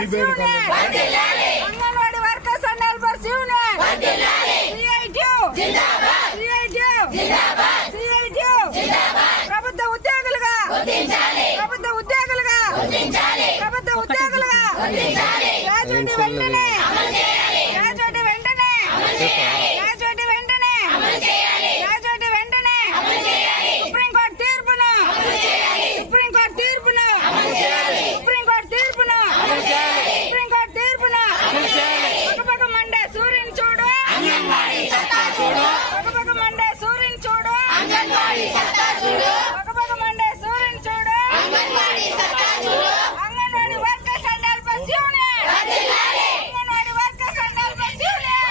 Helpers union anganwadi workers and helpers union CITU CITU ప్రభుత్వ ఉద్యోగులుగా ప్రభుత్వ ఉద్యోగులుగా ప్రభుత్వ ఉద్యోగులుగా గ్రాడ్యుయేట్ వెంటనే గ్రాడ్యుయేట్ వెంటనే గ్రాడ్యుయేట్ వెంటనే గ్రాడ్యుయేట్ వెంటనే సుప్రీంకోర్టు తీర్పును సుప్రీంకోర్టు తీర్పును సుప్రీంకోర్టు తీర్పును సుప్రీంకోర్టు తీర్పును పక్కపక్క మండే సూర్యుని చూడు పక్కపక్క మండే సూర్యుని చూడు పక్కపక్క మండే సూర్యుని చూడు anganwadi workers and helpers union anganwadi workers and helpers union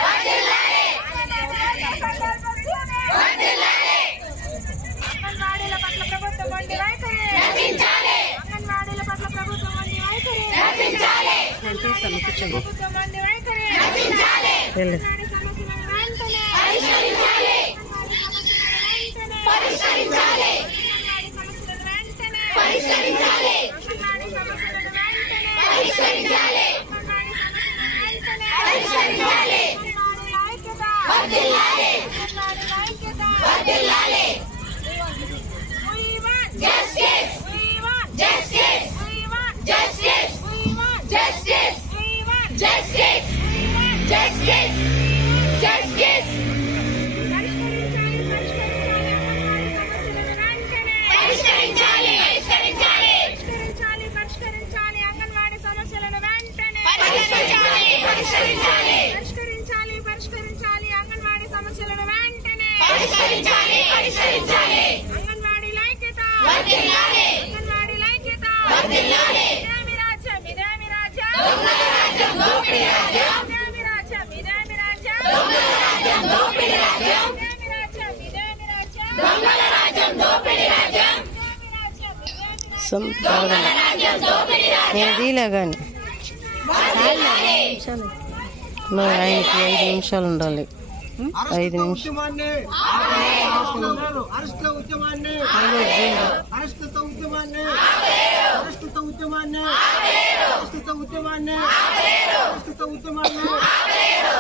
anganwadi workers and helpers union అంగన్వాడీల పట్ల ప్రభుత్వం వంటి వైఖరి అంగన్వాడీల పట్ల ప్రభుత్వం వంటి వైఖరి ప్రభుత్వం వంటి వైఖరి అంగన్వాడీ సమస్యలను వెంటనే పరిష్కరించాలి అంగన్వాడీ సమస్యలను వెంటనే పరిష్కరించాలి అంగన్వాడీ సమస్యలను వెంటనే పరిష్కరించాలి అంగన్వాడీ సమస్యలను వెంటనే పరిష్కరించాలి అంగన్వాడీ ఐక్యత వర్ధిల్లాలి అంగన్వాడీ ఐక్యత వర్ధిల్లాలి We want justice. We want justice. We want justice. Justice. We want justice. Justice. పరిష్కరించాలి పరిష్కరించాలి. పరిష్కరించాలి అంగన్వాడీ సమస్యలను వెంటనే పరిష్కరించాలి పరిష్కరించాలి. పరిష్కరించాలి పరిష్కరించాలి. అంగన్వాడీ సమస్యలను వెంటనే పరిష్కరించాలి పరిష్కరించాలి. అంగన్వాడీ వర్ధిల్లాలి. వర్ధిల్లాలి. నేను తీలే కానీ ఆయనకి ఐదు నిమిషాలు ఉండాలి. ఐదు నిమిషాలు. ఉద్యమాన్ని. అరెస్టుల ఉద్యమాన్ని. అరెస్టుత ఉద్యమాన్ని. అరెస్టుత ఉద్యమాన్ని. అరెస్టుత ఉద్యమాన్ని. అరెస్టుత ఉద్యమాన్ని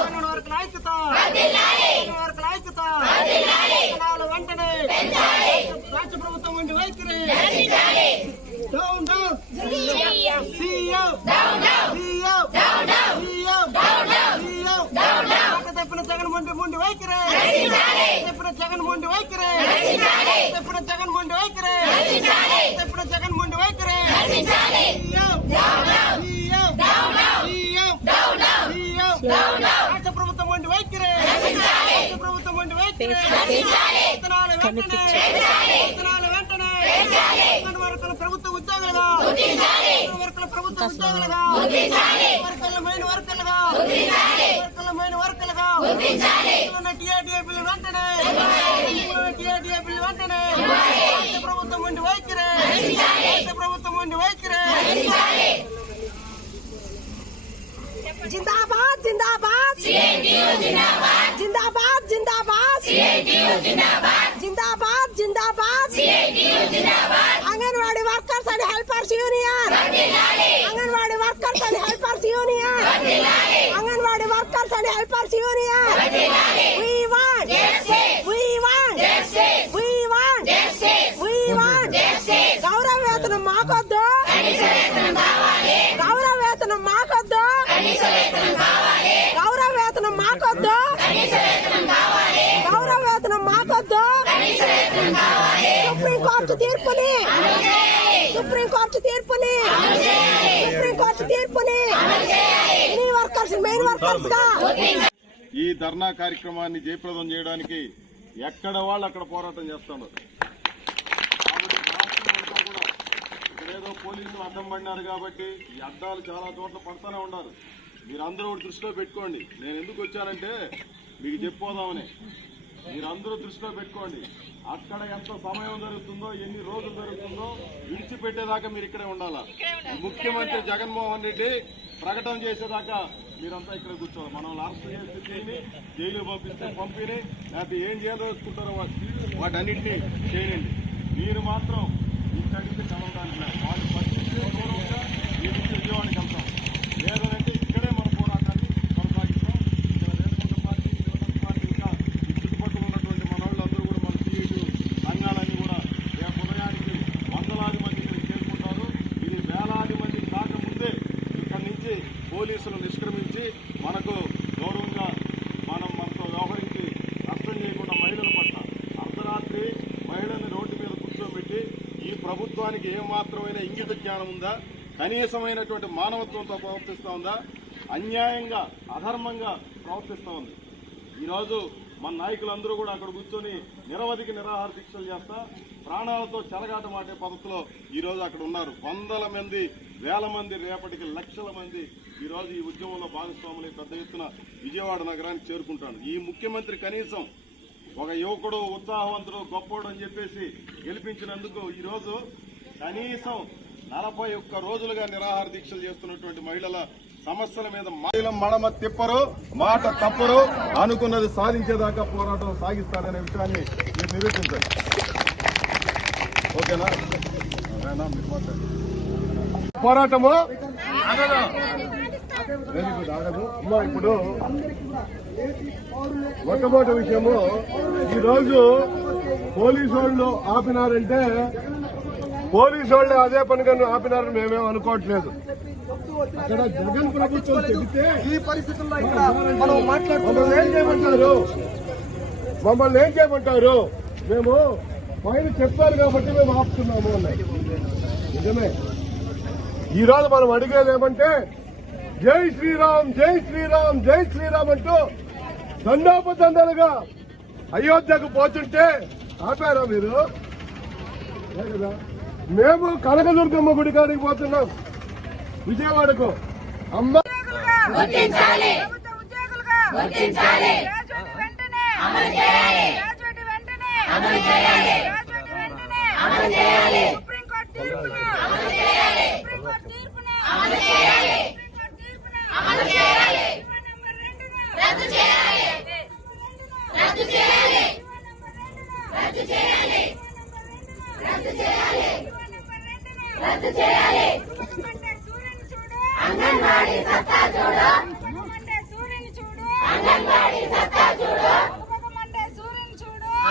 కన్నడ వర్గల ఐక్యత కన్నడ తప్పిన జగన్ మొండి వైఖరి. తప్పిన జగన్ మొండి వైఖరి తప్పిన జగన్ మొండి వైఖరి రాష్ట్ర ప్రభుత్వం మొండి వైఖరి. రాష్ట్ర ప్రభుత్వం మొండి వైఖరి. విత్తనాల వెంటనే విత్తనాల వెంటనే అంగన్వాడీ వర్కర్ల ప్రభుత్వ ఉద్యోగులుగా అంగన్వాడీ వర్కర్ల ప్రభుత్వ ఉద్యోగులుగా వర్కర్ల మైన వర్కర్లుగా వర్కర్ల మైన వర్కర్లుగా ఉన్న టీఆర్డీఏపీలు వెంటనే టీఆర్డీఏపీలు వెంటనే రాష్ట్ర ప్రభుత్వం ఉండి వైఖరి రాష్ట్ర ప్రభుత్వం ఉండి వైఖరి जिंदाबाद जिंदाबाद जिंदाबाद जिंदाबाद जिंदाबाद जिंदाबाद जिंदाबाद anganwadi union anganwadi workers and helpers union. Anganwadi workers and helpers union. We want we want we want we want గౌరవ వేతనం మాకొద్దు. గౌరవ వేతనం మాకొద్దు. గౌరవ వేతనం మాకొద్దు. గౌరవ వేతనం మాకొద్దు. సుప్రీం కోర్టు తీర్పుని సుప్రీం కోర్టు తీర్పుని సుప్రీం కోర్టు తీర్పుని ఎనీ వర్కర్స్ మెయిన్ వర్కర్స్గా ఈ ధర్నా కార్యక్రమాన్ని జయప్రదం చేయడానికి ఎక్కడ వాళ్ళు అక్కడ పోరాటం చేస్తున్నారు ఇక్కడేదో పోలీసులు అడ్డం పడినారు కాబట్టి ఈ అడ్డాలు చాలా చోట్ల పడుతూనే ఉన్నారు. మీరందరూ ఒకటి దృష్టిలో పెట్టుకోండి. నేను ఎందుకు వచ్చానంటే మీకు చెప్పిపోదామని మీరందరూ దృష్టిలో పెట్టుకోండి. అక్కడ ఎంత సమయం జరుగుతుందో ఎన్ని రోజులు జరుగుతుందో విడిచిపెట్టేదాకా మీరు ఇక్కడే ఉండాలా? ముఖ్యమంత్రి జగన్మోహన్ రెడ్డి ప్రకటన చేసేదాకా మీరంతా ఇక్కడ కూర్చోవాలి. మనం అరెస్ట్ చేసి దీన్ని జైలు పంపిస్తే పంపిని లేకపోతే ఏం చేయాలనుకుంటారో వాటన్నిటినీ చేయండి. మీరు మాత్రం ఇక్కడికి చదవడానికి ప్రభుత్వానికి ఏమాత్రమైన ఇంగిత జ్ఞానం ఉందా? కనీసమైనటువంటి మానవత్వంతో ప్రవర్తిస్తూ ఉందా? అన్యాయంగా అధర్మంగా ప్రవర్తిస్తూ ఉంది. ఈరోజు మన నాయకులందరూ కూడా అక్కడ కూర్చొని నిరవధిక నిరాహార దీక్షలు చేస్తా ప్రాణాలతో చెలగాటమాటే పద్ధతిలో ఈ రోజు అక్కడ ఉన్నారు. వందల మంది వేల మంది రేపటికి లక్షల మంది ఈ రోజు ఈ ఉద్యమంలో భాగస్వాములై పెద్ద ఎత్తున విజయవాడ నగరానికి చేరుకుంటాను ఈ ముఖ్యమంత్రి కనీసం ఒక యువకుడు ఉత్సాహవంతుడు గొప్పోడు అని చెప్పేసి గెలిపించినందుకు ఈరోజు కనీసం నలభై ఒక్క రోజులుగా నిరాహార దీక్షలు చేస్తున్నటువంటి మహిళల సమస్యల మీద మహిళ మడమ తిప్పరు మాట తప్పరు అనుకున్నది సాధించేదాకా పోరాటం సాగిస్తారనే విషయాన్ని మీరు నిరూపించండి. ఓకేనా? పోరాటము వెరీ గుడ్ ఆగదు. అమ్మా ఇప్పుడు మొట్టమొదటి విషయము. ఈరోజు పోలీసు వాళ్ళు ఆపినారంటే పోలీసు వాళ్ళు అదే పనిగా ఆపినారని మేమేం అనుకోవట్లేదు. అక్కడ జగన్ ప్రభుత్వం చెబితే ఈ పరిస్థితుల్లో ఇక్కడ మనం మాట్లాడుతున్నాం మమ్మల్ని ఏం చేయమంటారు? మమ్మల్ని ఏం చేయమంటారు? మేము పైన చెప్పారు కాబట్టి మేము ఆపుతున్నాము అన్నాయి నిజమే. ఈ రోజు మనం అడిగేది ఏమంటే జై శ్రీరామ్ జై శ్రీరామ్ జై శ్రీరామ్ అంటూ దండోపదండలుగా అయోధ్యకు పోతుంటే ఆపారా మీరు? కదా మేము కనకదుర్గమ్మ గుడి కాడికి పోతున్నాం. విజయవాడకు. అమ్మ అమలు చేయాలి గ్రాడ్యుయేట్ వెంటనే అమలు చేయాలి గ్రాడ్యుయేట్ వెంటనే అమలు చేయాలి సుప్రీంకోర్టు తీర్పును అమలు చేయాలి సుప్రీంకోర్టు తీర్పును అమలు చేయాలి సుప్రీంకోర్టు తీర్పును అమలు చేయాలి నంబర్ రెండును రద్దు చేయాలి రద్దు చేయాలి రద్దు చేయాలి రద్దు చేయాలి రద్దు చేయాలి. అంగన్వాడీ సత్తా చూడు. అంగన్వాడీ సత్తా చూడు.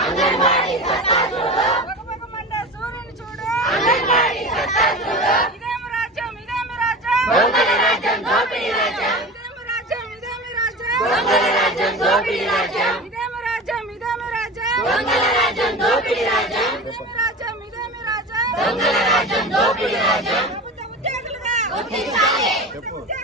అంగన్వాడీ సత్తా చూడు. అంగన్వాడీ సత్తా చూడు. ఇదేమి రాజ్యం దోపిడీ రాజ్యం? దొంగల రాజ్యం దోపిడీ రాజ్యం. దొంగల రాజ్యం దోపిడీ రాజ్యం ఇదేమి రాజ్యం ఇదేమి రాజ్యం దొంగల రాజ్యం దోపిడీ రాజ్యం. ప్రభుత్వ